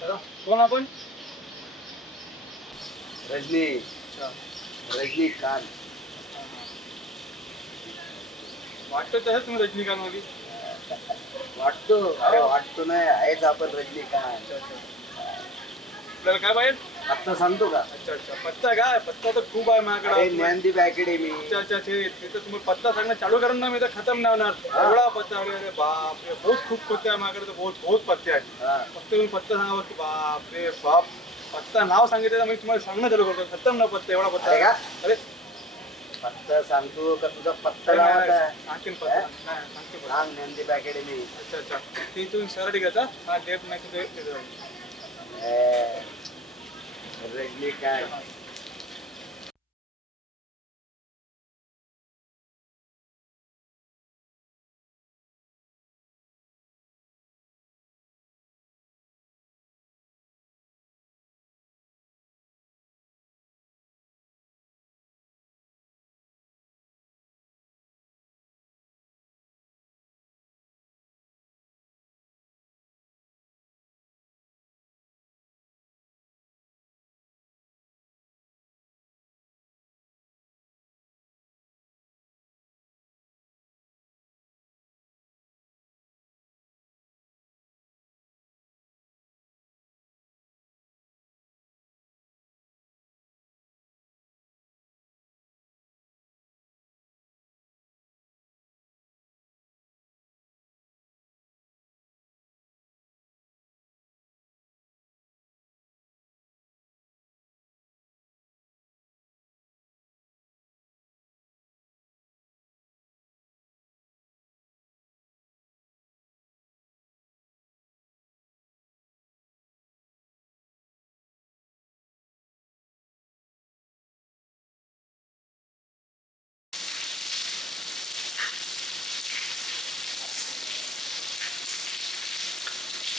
कोण आपण? रजनी रजनीकांत. वाटतं तसं तुम्ही रजनीकांत मध्ये. वाटतो, अरे वाटतो नाही, आहेच आपण रजनीकांत. आपल्याला काय पाहिजे? आता सांगतो का? अच्छा पत्ता काय? पत्ता तर खूप आहे अरे माझ्याकडे. ज्ञानदीप अकॅडमी. अच्छा ते तर तुम्ही पत्ता सांगणं चालू करून ना मी तर खतम नाही होणार. एवढा पत्ता. अरे बाप रे, बहुत खूप पत्ते आहे माझ्याकडे तर बहुत पत्ते आहेत. फक्त तुम्ही पत्ता सांगा की बाप रे बाप. पत्ता नाव सांगितलं तर मी तुम्हाला सांगणं चालू करतो. खतम ना पत्ता, एवढा पत्ता आहे का? अरे पत्ता सांगतो का तुझा पत्ता नाही, लावत आहे? सांगते पत्ता. नाही, सांगते पत्ता. सांग ज्ञानदीप अकॅडमी. अच्छा ते इथून सरळ घ्यायचा. हा डेट नाही तर Rajinikanth.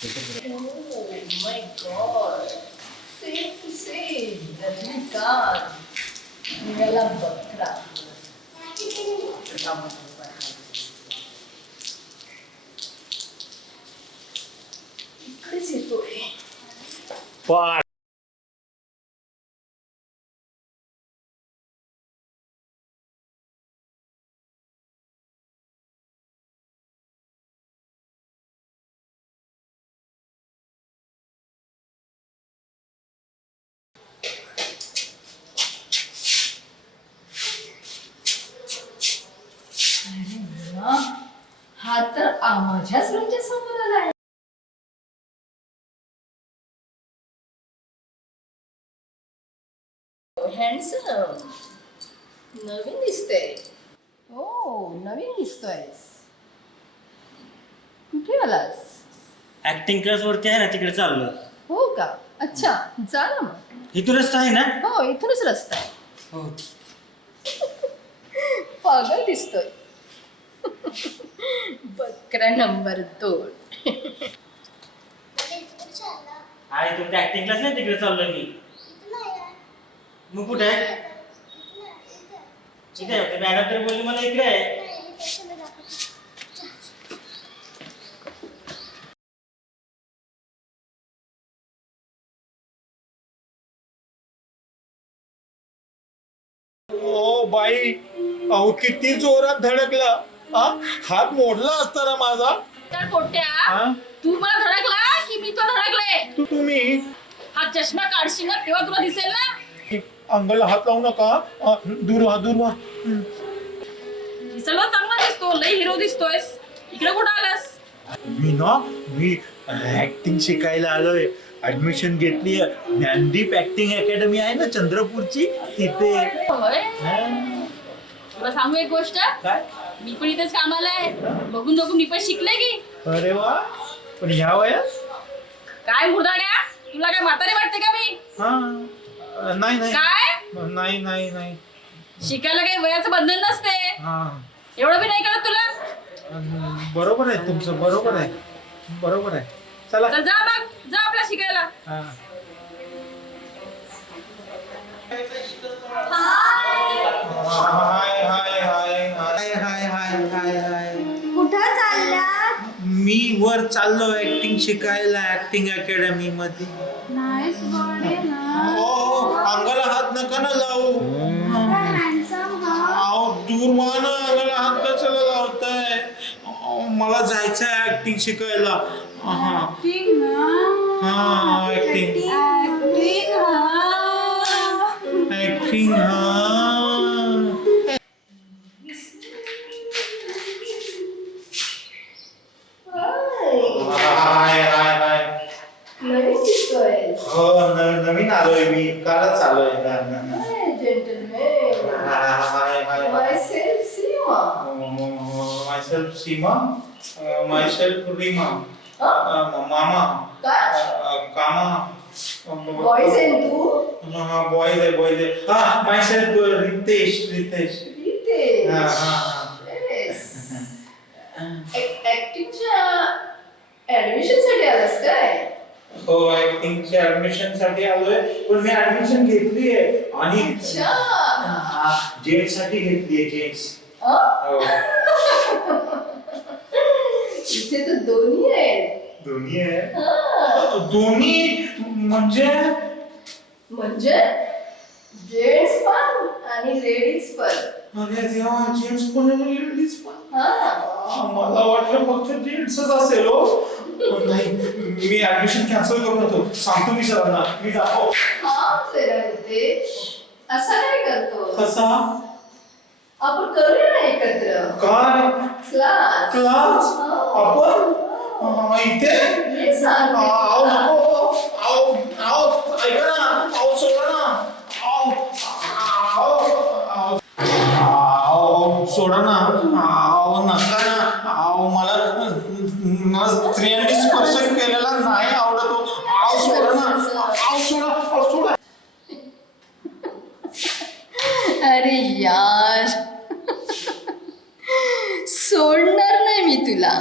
Oh my God. Same to same. Rajinikanth. निळाला बकरा. इकडेच येतोय. अरे वा. हा तर माझ्याच रूमच्या समोर आलाय. हँडसम. नवीन दिसतंय. ओ नवीन दिसतोयस. कुठे आलास? ऍक्टिंग क्लास वरती आहे ना, तिकडे चाललोय. हो का? अच्छा जा ना मग. इथून रस्ता आहे ना? हो इथूनच रस्ता आहे. हो. पागल दिसतोय. बकरा नंबर 2. आहे तुमच्या ऍक्टिंग क्लास नाही, तिकडे चाललोय मी. मग कुठे आहे? इथे आहे. मॅडम तर बोलली मला इकडे आहे. ओ बाई, अहो किती जोरात धडकला. हात मोडला असता ना माझा. तर पोट्या, तू मला धडकला की मी तो धडकले? तुम्ही हा चष्मा काढशील ना तेव्हा तुला दिसेल ना. अंगाला हात लावू नका. दूर व्हा. दिसायला चांगला दिसतो, लई हिरो दिसतोयस. इकडे कुठं आलास? मी ऍक्टिंग शिकायला आलोय. ऍडमिशन घेतली. ज्ञानदीप ऍक्टिंग अकॅडमी आहे ना चंद्रपूरची, तिथे. होय. तुला सांगू एक गोष्ट, काय? मी पण इथेच कामाला आहे. बघून मी पण शिकले की. अरे वा, पण ह्या वयात? काय मुर्दाड्या, तुला काय म्हातारी वाटते का मी? नाही काय नाही. शिकायला काही वयाचं बंधन नसते. एवढं बी नाही करत तुला. बरोबर आहे तुमचं, बरोबर आहे. चला चल जा मग, जा आपल्या शिकायला. हाय. कुठं चालल्यात? मी वर चाललो ऍक्टिंग शिकायला ऍक्टिंग अकॅडमी मध्ये. नाईस बॉडी ना. हो, अंगाला हात नका ना लावू. अहो, दूर व्हा ना, अंगाला हात कशाला लावताय? मला जायचंय ऍक्टिंग शिकायला. हा ऍक्टिंग ना. हा ऍक्टिंग ऍक्टिंग हा. हाय हाय हाय. नवीन दिसतोय. हो नवीन आलोय मी, कालच आलोय. Gentleman. High high. Myself, Seema. Myself Seema, myself Rima, Mama, Kama. Boys and two. Boys आहे. Myself Ritesh. Ritesh. Yes. Actingच्या ऍडमिशन साठी आलास काय? हो, ऍक्टिंगच्या ऍडमिशन साठी आलोय, पण मी ऍडमिशन घेतलीये आणि अच्छा. जेंट्स साठी घेतलीये, जेंट्स. इथे तर दोन्ही आहेत. दोन्ही आहे. हा. दोन्ही म्हणजे म्हणजे जेंट्स पण आणि लेडीज पण. अरे देवा, जेंट्स पण आणि लेडीज पण. हा. मला वाटलं फक्त जेंट्सच असेल. हो नाही, मी ऍडमिशन कॅन्सल करून येतो. सांगतो मी सरांना, मी जातो. हा जरा रितेश, असा काय करतो? कसा? आपण करूया ना एकत्र काय क्लास. क्लास? आपण इथे? मी सांगते. आओ नको. आओ ऐका ना. आओ सोडा ना. आओ सोडा ना. आओ नका ना. आओ मला स्त्रियांनी स्पर्श केलेला नाही आवडत. आओ सोडा ना. आओ सोडा. अरे यार, सोडणार नाही मी तुला.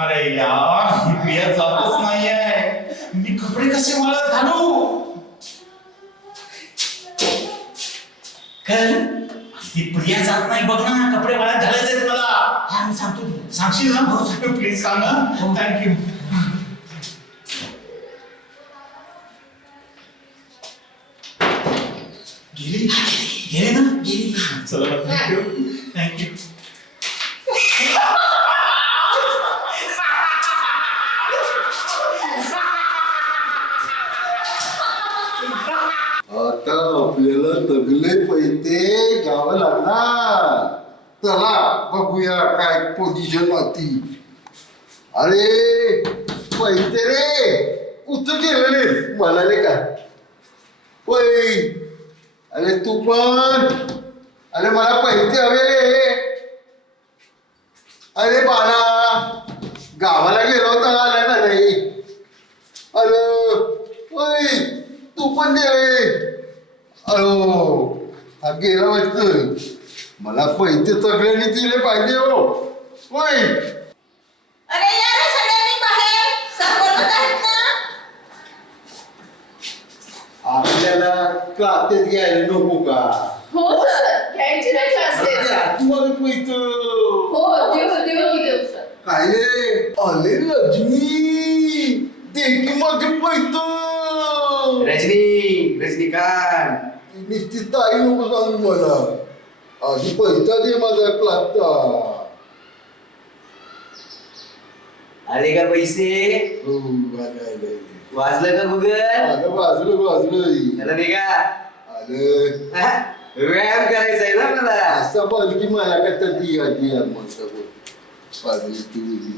अरे यार, ही प्रिया जातच नाहीये. मी कपडे कसे मला घालू? ती प्रिया जात नाही, बघ ना. कपडे मला घालायचे मला. हा मी सांगतो तुला. सांगशील ना? हो सांगतो. प्लीज सांगा. थँक्यू. गेले ना. चला थँक्यू. आता आपल्याला तगले पैसे घ्यावं लागणार. चला बघूया काय पोझिशन होती. अरे पैसे रे, कुठं गेलेले म्हणाले का? होय, अरे तू पण. अरे मला पैसे हवे रे. अरे बाळा, गावाला गेलो होता, आला का नाही? अरे होय, तू पण दे. अहो, हा गेला वाटतं. मला पैसे सगळ्यांनी दिले पाहिजे. हो होय. अरे यार, सगळ्यांनी बाहेर सांगत आहेत ना. आपल्याला क्लासेस घ्यायला नको का? हो सर, घ्यायची नाही क्लासेस. मग पैसे हो देऊ सर. काय रे? अरे रजनी, दे की माझे पैसे. रजनीकांत, निश्चित ताई नको सांगू मला. आधी पैसा दे माझा क्लासचा. आले का पैसे? हो, आले. वाजलं का गुगल? आलं वाजलं. त्याला दे का? आलं. व्यायाम करायचा आहे ना मला. असा बोल की मला का तर ती आधी म्हणता बोल. वाजली ती गेली.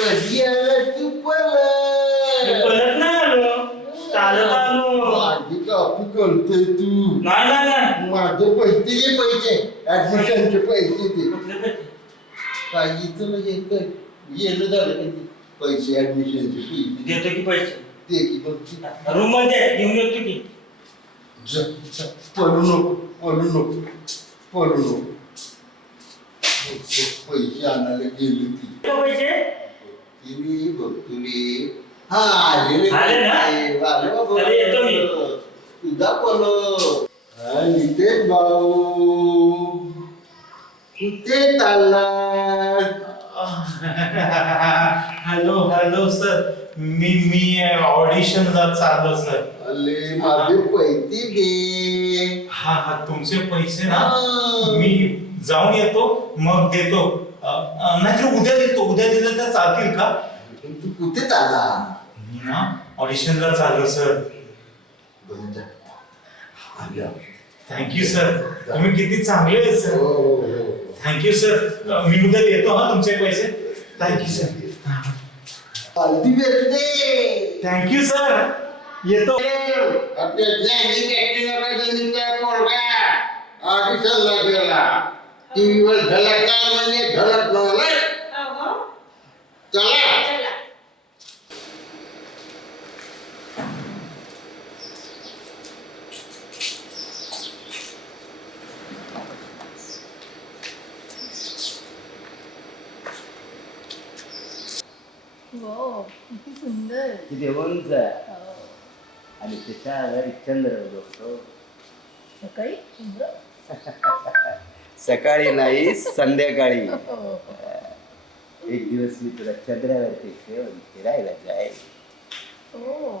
कधी आला तू पळत नाही आलो, चालत आलो. माझी कापू करतोय तू. नाही. माझे पैसे दे, पैसे ऍडमिशनचे पैसे दे. कुठले पैसे? काही म्हणजे येणं झालं पैसे ऍडमिशनचे फी देतो की पैसे? दे की बघ. रूम मध्ये घेऊन येतो की. पळू नको पळू नको पळू नको. पैसे आणायला गेली ती. पैसे तिने बघ तुली. हा आलेले आले ना? आले बाबा. चला, येतो मी. तुझा पलो. हा नितेश भाऊ कुठे चाललास? हॅलो हॅलो सर मी ऑडिशनला चाललो सर. अले माझे पैसे दे. हा हा तुमचे पैसे ना हा. मी जाऊन येतो मग देतो. नाहीतर उद्या देतो. उद्या दिलं तर चालतील का? तू कुठे चालला? मी ना ऑडिशनला चाललो सर. बरं जा. आल्या. Thank you sir. तुम्ही किती चांगले आहेत हो सर. हो हो. Thank you sir. मी उद्या देतो हा तुमचे पैसे. Thank you sir. हल्दी भेटते. Thank you sir. येतो. आपल्या जॅनी बॅक्टेरिया पोरगा ऑडिशनला गेला. टीव्हीवर झलकला म्हणजे झलकलं नाही. चला. हो किती सुंदर. किती उंच आणि त्याच्यावर चंद्र उगवतो. सकाळी चंद्र. सकाळी नाही संध्याकाळी. हो. एक दिवस मी तुला चंद्रावरती ठेवून फिरायला जाईल. हो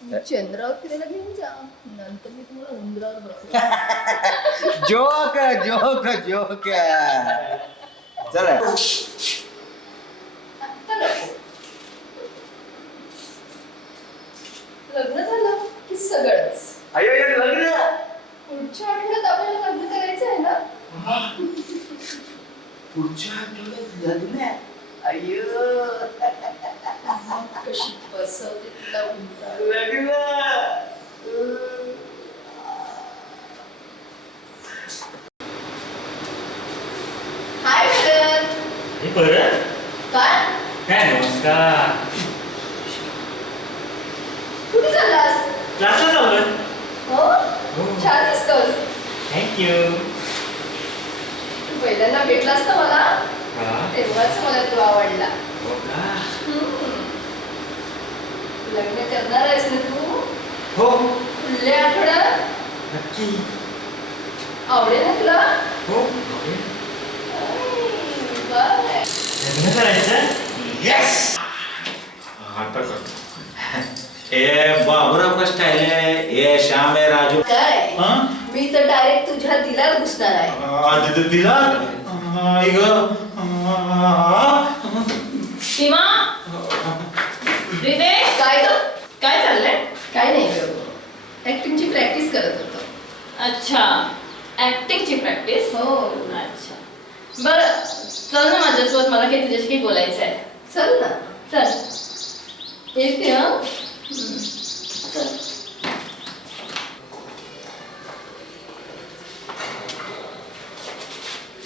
तुम्ही चंद्रावर फिरायला घेऊन जा. नंतर मी तुम्हाला उंदरावर बसवेन. Joke joke joke. चला. आत्ता नको. लग्न झालं की सगळंच. लग्न पुढच्या आठवड्यात आपल्याला लग्न करायचं आहे ना. पुढच्या आठवड्यात लग्न. अय्यो कशी बसवते तुला उंदरावर. लग्न. हाय मॅडम. हे परत काय काय नमस्कार. कुठे चाललास? क्लासला चाललोय. हो छान दिसतोस. थँक्यू. तू पहिल्यांदा भेटलास ना मला हा तेव्हाच मला तू आवडला. हो का. लग्न करणार आहेस ना तू? हो पुढल्या आठवड्यात नक्की. आवडेल ना तुला? हो बाय. लग्न करायचं. येस. आता कर. ए बाबूराव का स्टाईल आहे. ए श्याम आहे राजू. काय हा? मी तर डायरेक्ट तुझ्या दिलात घुसणार आहे. दिला सीमा रितेश काय ग? काय चाललंय? काय नाही ग. ऍक्टिंगची प्रॅक्टिस करत होतो. अच्छा ऍक्टिंगची प्रॅक्टिस. हो. अच्छा बरं चल ना माझ्यासोबत. मला काही तुझ्याशी काही बोलायचं आहे. चल ना. चल. येते हं. चल.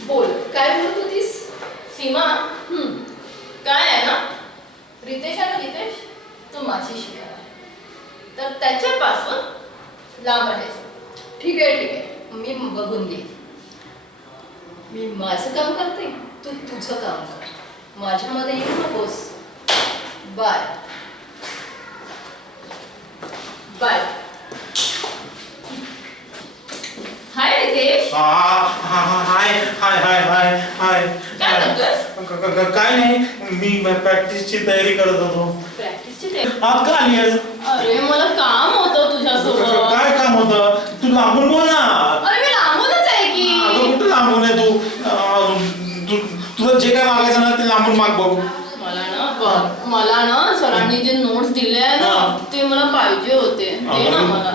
बोल काय बोलत होतीस? सीमा काय आहे ना रितेश आहे ना रितेश तो माझी शिकार आहे तर त्याच्यापासून लांब राहायचं. ठीक आहे ठीक आहे. मी बघून घे. मी माझं काम करते तू तुझं काम कर. माझ्यामध्ये येऊ नकोस. Bye bye. Hi Ritesh. Hi hi hi hi hi. काय करतोस? काय नाही मी प्रॅक्टिसची तयारी करत होतो. प्रॅक्टिसची तयारी. आज का आली आहेस? अरे मला काम होतं तुझ्यासोबत. काय काम होतं? तू लांबून बोल ना. अरे मी लांबूनच आहे की. अगं कुठं लांबून आहे तू? तुला जे काय मागायचं ना ते लांबून माग बघू. मला ना सरांनी जे नोट्स दिले आहे ना ते मला पाहिजे होते. ते ना मला.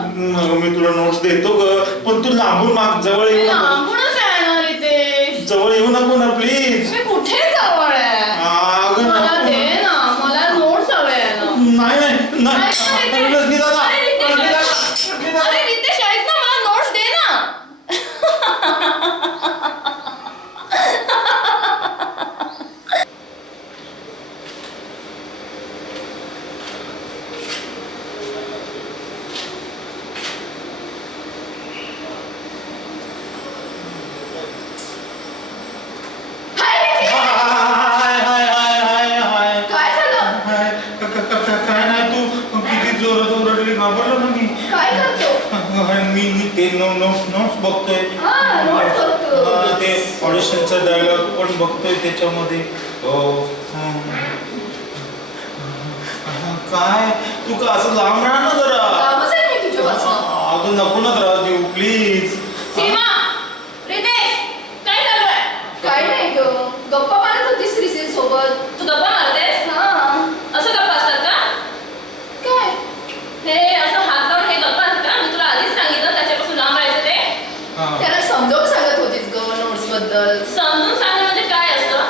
मी तुला नोट्स देतो ग पण तू लांबून माग. जवळ येऊ नको. लांबूनच आहे ना रितेश. जवळ येऊ नको ना प्लीज. मी कुठे जवळ आहे? अगं मला दे ना. मला नोट्स हवे आहे ना. नाही नाही नाही. अरे रितेश. रजनी दादा. अरे रितेश. रजनी दादा. रजनी दादा. अरे रितेश ऐक ना मला नोट्स दे ना. बघतोय हा, नोट करतो. ते ऑडिशनचा डायलॉग पण बघतोय त्याच्यामध्ये. काय तू का असं लांब राहा ना जरा. कामच आहे मी तुझ्यापासून. अगं नको ना त्रास देऊ प्लीज. सीमा, रितेश, काय चालू आहे? काय नाही ग, गप्पा मारत होतीस रिसेल सोबत. तू गप्पा मारतेस? हा. असं गप्पा असतात का? काय? हे असं हात लावून हे गप्पा असतात का? मी तुला आधीच सांगितलं त्याच्यापासून लांब राहायचं ते. त्याला समजावून सांगत होतीस ग नोट्स बद्दल. समजून सांगणं म्हणजे काय असतं?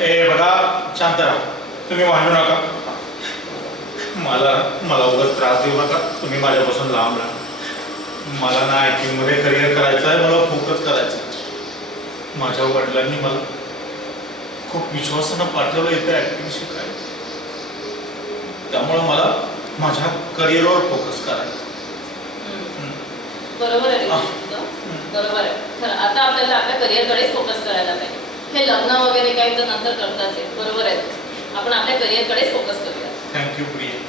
ए बघा शांत राहा, तुम्ही भांडू नका. मला उगाच त्रास देऊ नका. तुम्ही माझ्यापासून लांब राहा. मला ना ॲक्टिंगमध्ये करिअर करायचं आहे. मला फोकस करायचं आहे. माझ्या वडिलांनी मला खूप विश्वासानं पाठवलं इथे ॲक्टिंग शिकायला. त्यामुळं मला माझ्या करिअरवर फोकस करायचं. बरोबर आहे रितेश तुझं. बरोबर आहे. खरं आता आपल्याला आपल्या करिअरकडेच फोकस करायला पाहिजे. हे लग्न वगैरे काही तर नंतर करताच आहे. बरोबर आहे. आपण आपल्या करिअरकडेच फोकस करूया. थँक्यू प्रिया.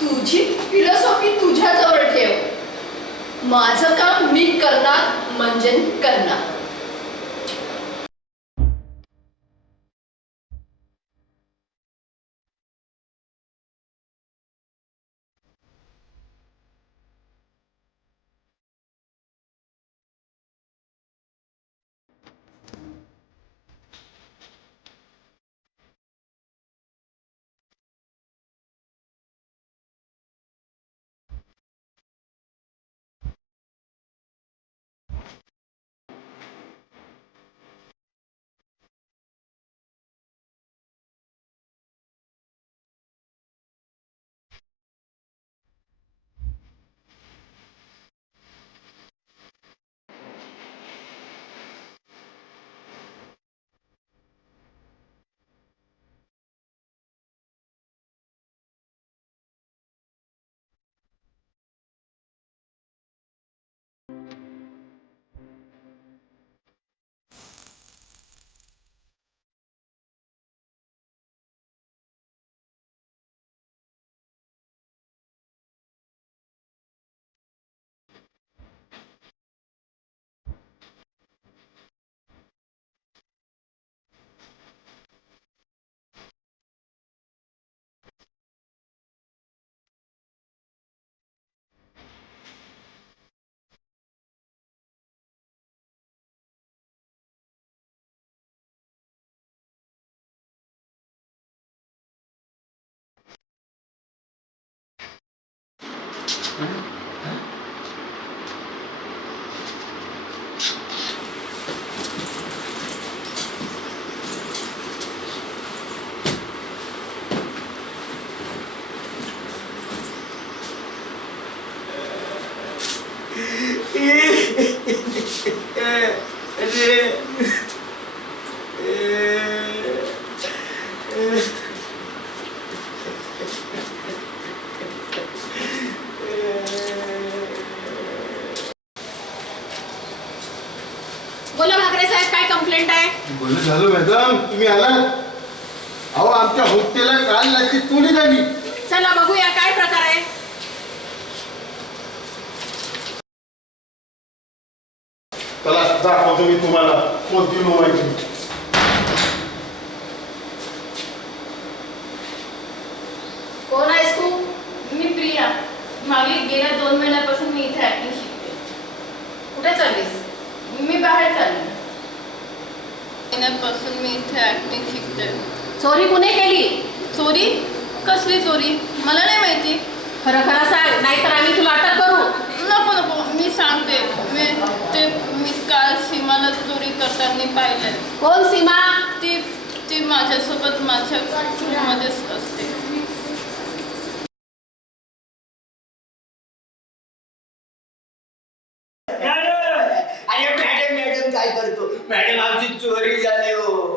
तुझी फिलॉसॉफी तुझ्याजवळ ठेव. माझं काम मी करणार म्हणजे करणार. बोला भाकरे साहेब, काय कंप्लेंट आहे? बरं झालं मॅडम तुम्ही आलात. अहो आमच्या हॉस्टेलला काल लाची चोरी झाली. चला बघूया काय प्रकार आहे. चला दाखवतो मी तुम्हाला कोणती रूम आहे ती. कोण आहेस तू? मी प्रिया. मागे गेल्या 2 महिन्यापासून मी इथे ऍक्टिंग शिकते. कुठे चाललीस? मी बाहेर चालले. महिन्यापासून मी इथे ऍक्टिंग शिकते. चोरी कुणी केली? चोरी? कसली चोरी? मला नाही माहिती. खरं खरं सांग, नाहीतर आम्ही तुला अटक करू. नको नको, मी सांगते. मी काल सीमाला चोरी करताना पाहिलंय. कोण सीमा? ती माझ्यासोबत माझ्या मध्येच असते. अरे मॅडम काय करतो? मॅडम आमची चोरी झाली हो.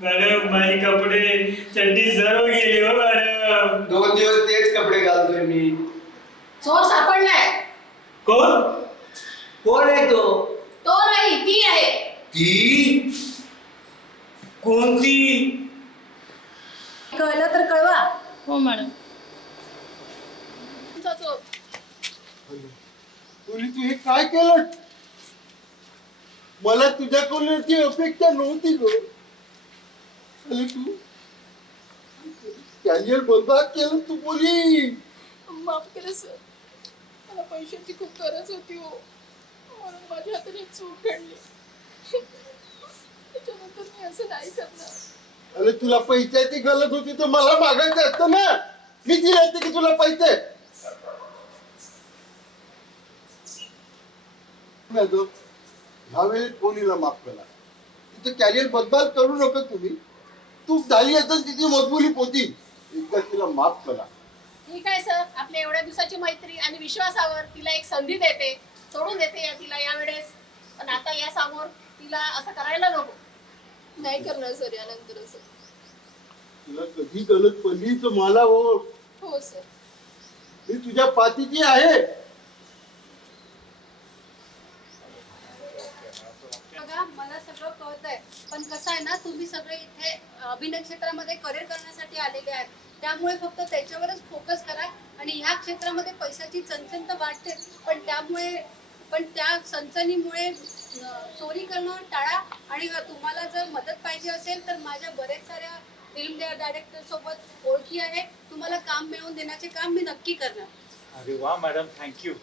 मॅडम माझे कपडे चड्डी सर्व गेली हो मॅडम. 2 दिवस तेच कपडे घालतोय मी. चोर सापडलाय. कोण? कोण आहे तो? तो नाही, ती आहे. ती कोणती? कळलं तर कळवा. हो मॅडम. तू हे काय केलं? मला तुझ्याकडून याची अपेक्षा नव्हती ग. आणि तू कॅरियर बरबाद केलं तू बोली. माफ करा सर, मला पैशाची खूप गरज होती हो, म्हणून माझ्या हातून एक चूक घडली. त्याच्यानंतर मी असं नाही करणार. अरे तुला पैशाची गरज होती तर मला मागायचं असतं ना. मी दिले असते की तुला पैसे. ह्यावेळी कोणीला माफ करा. तिचं कॅरियर बदबाद करू नका तुम्ही. चूक झाली असेल तिची मजबुरी पोती. एकदा तिला माफ करा. ठीक आहे सर, आपल्या एवढ्या दिवसाची मैत्री आणि विश्वासावर तिला एक संधी देते, सोडून देते तिला यावेळेस. पण आता या समोर तिला असं करायला नको. नाही करणार सर यानंतर असं. तुला कधी गरज पडली तर मला हो. हो सर. मी तुझ्या पाठीची आहे. बघा, मला सगळं कळतंय, पण कसं आहे ना, तुम्ही सगळे इथे अभिनय क्षेत्रामध्ये करिअर करण्यासाठी आलेले आहेत. त्यामुळे फक्त त्याच्यावरच फोकस करा. आणि ह्या क्षेत्रामध्ये पैशाची चणचण तर वाटते, पण त्या चणचणीमुळे चोरी करणं टाळा. आणि तुम्हाला जर मदत पाहिजे असेल तर माझ्या बरेच साऱ्या फिल्म डायरेक्टर सोबत ओळखी आहे. तुम्हाला काम मिळवून देण्याचे काम मी नक्की करणार. अरे वा मॅडम, थँक्यू.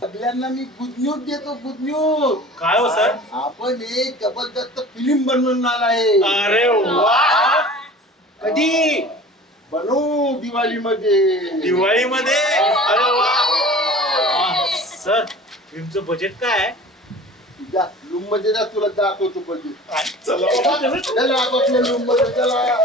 सगळ्यांना मी गुड न्यूज देतो. Good news. काय हो सर? आपण एक जबरदस्त फिल्म बनवणार आहे. अरे वा. कधी बनवू? दिवाळीमध्ये. दिवाळीमध्ये? अरे वा. सर, फिल्मचं बजेट काय आहे? जा रूम मध्ये जा, तुला दाखवतो बजेट. चला चला आपापल्या रूम मध्ये चला.